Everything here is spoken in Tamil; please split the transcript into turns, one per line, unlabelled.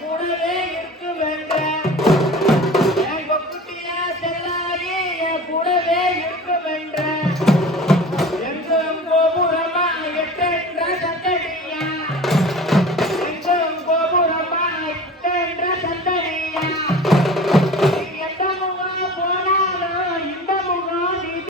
கூடவே இருக்க வேண்டும்.